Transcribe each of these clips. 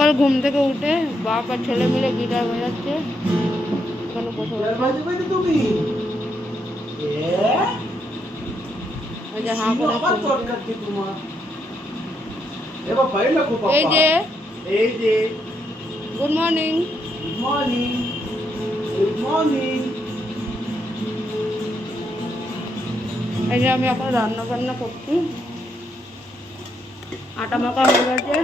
সকাল ঘুম থেকে উঠে বাপ আর ছেলে মিলে গিটার বাজাচ্ছে। এখানে বসে এই যে গুড মর্নিং এই যে আমি এখন রান্না বান্না করছি। আটা মাখা হয়ে গেছে,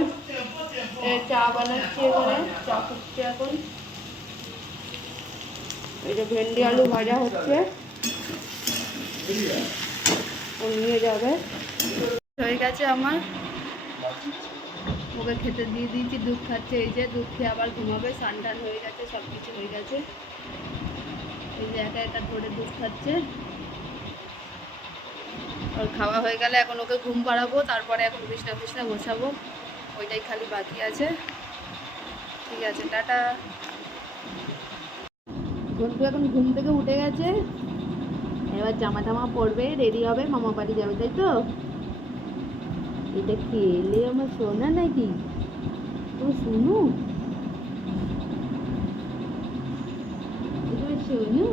চা বানাচ্ছি, এখানে চা ফুটছে এখন। এই যে ভেন্ডি আলু ভাজা হচ্ছে, নিয়ে যাবে। হয়ে গেছে আমার, ওকে খেতে দিয়ে দিয়েছি, দুধ খাচ্ছে। এই যে দুধ খেয়ে আবার ঘুমাবে, স্নান টান হয়ে গেছে, সব কিছু হয়ে গেছে। এই যে একা একা ধরে দুধ খাচ্ছে। আর খাওয়া হয়ে গেলে এখন ওকে ঘুম পাড়াবো, তারপরে এখন বিছনা বিছনা গোছাবো, ওইটাই খালি বাকি আছে। ঠিক আছে, টাটা। বন্ধু এখন ঘুম থেকে উঠে গেছে, এবার জামা টামা পরবে, রেডি হবে, মামা বাড়ি যাবে, তাই তো? এটা খেলে আমার সোনা নাকি? ও শুনু, এটা সোনু।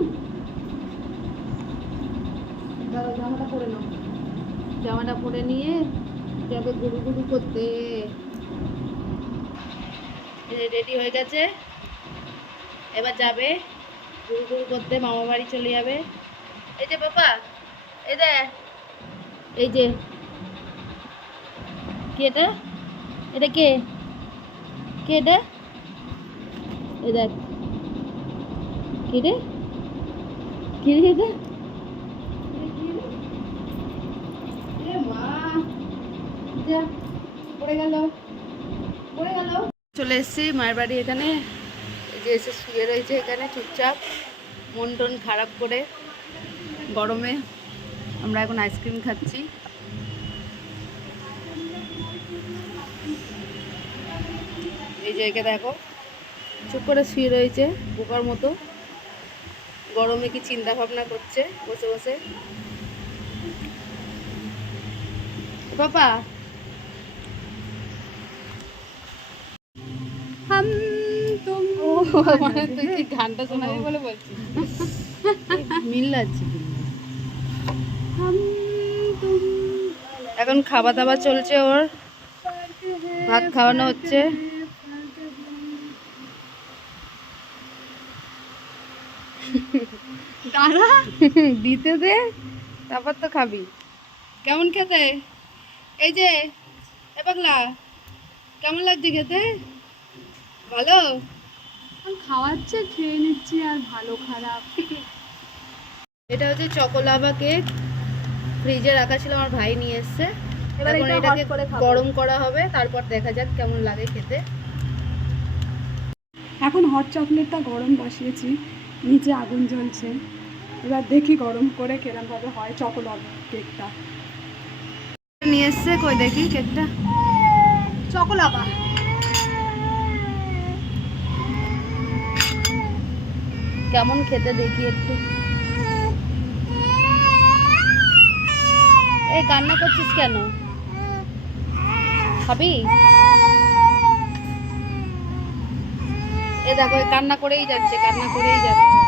দাঁড়াও, জামাটা পরে নাও। জামাটা পরে নিয়ে যাবে গুরু গুরু করতে। রেডি হয়ে গেছে, এবার যাবে গুরু গুরু করতে, মামা বাড়ি চলে যাবে। এই যে বাবা, এই দে, এই যে কে এটা? এটা কে? কে এটা? এই দেখ, কে রে? কে রে এটা? পড়ে গেল, পড়ে গেল। চলে এসেছি মায়ের বাড়ি। এখানে এই যে এসে শুয়ে রয়েছে এখানে চুপচাপ, মন টন খারাপ করে। গরমে আমরা এখন আইসক্রিম খাচ্ছি। এই জায়গায় দেখো, চুপ করে শুয়ে রয়েছে বোকার মতো। গরমে কি চিন্তা ভাবনা করছে বসে বসে। বাবা, হাম তুম, মানে তুই কি গানটা শোনাবি বলে বলছিস? মিল লাগছে। এখন খাওয়া দাওয়া চলছে, ওর ভাত খাওয়ানো হচ্ছে। দাঁড়া, দিতে দে, তারপর তো খাবি। কেমন খেতে? এই যে এ পাগলা, কেমন লাগছে খেতে? ভালো খাওয়াচ্ছে, খেয়ে নিচ্ছি, আর ভালো খারাপ। এটা হচ্ছে চকোলাভা কেক, ফ্রিজে রাখা ছিল, আমার ভাই নিয়ে এসছে। এখন এটাকে গরম করা হবে, তারপর দেখা যাক কেমন লাগে খেতে। এখন হট চকলেটটা গরম বসিয়েছি, নিচে আগুন জ্বলছে। এবার দেখি গরম করে কেরম ভাবে হয় চকোলাভা কেকটা। নিয়ে এসছে, কই দেখি কেকটা। চকোলাভা কেমন খেতে দেখি একটু। এই কান্না করছিস কেন? খাবি? এ দেখো, কান্না করেই যাচ্ছে, কান্না করেই যাচ্ছে।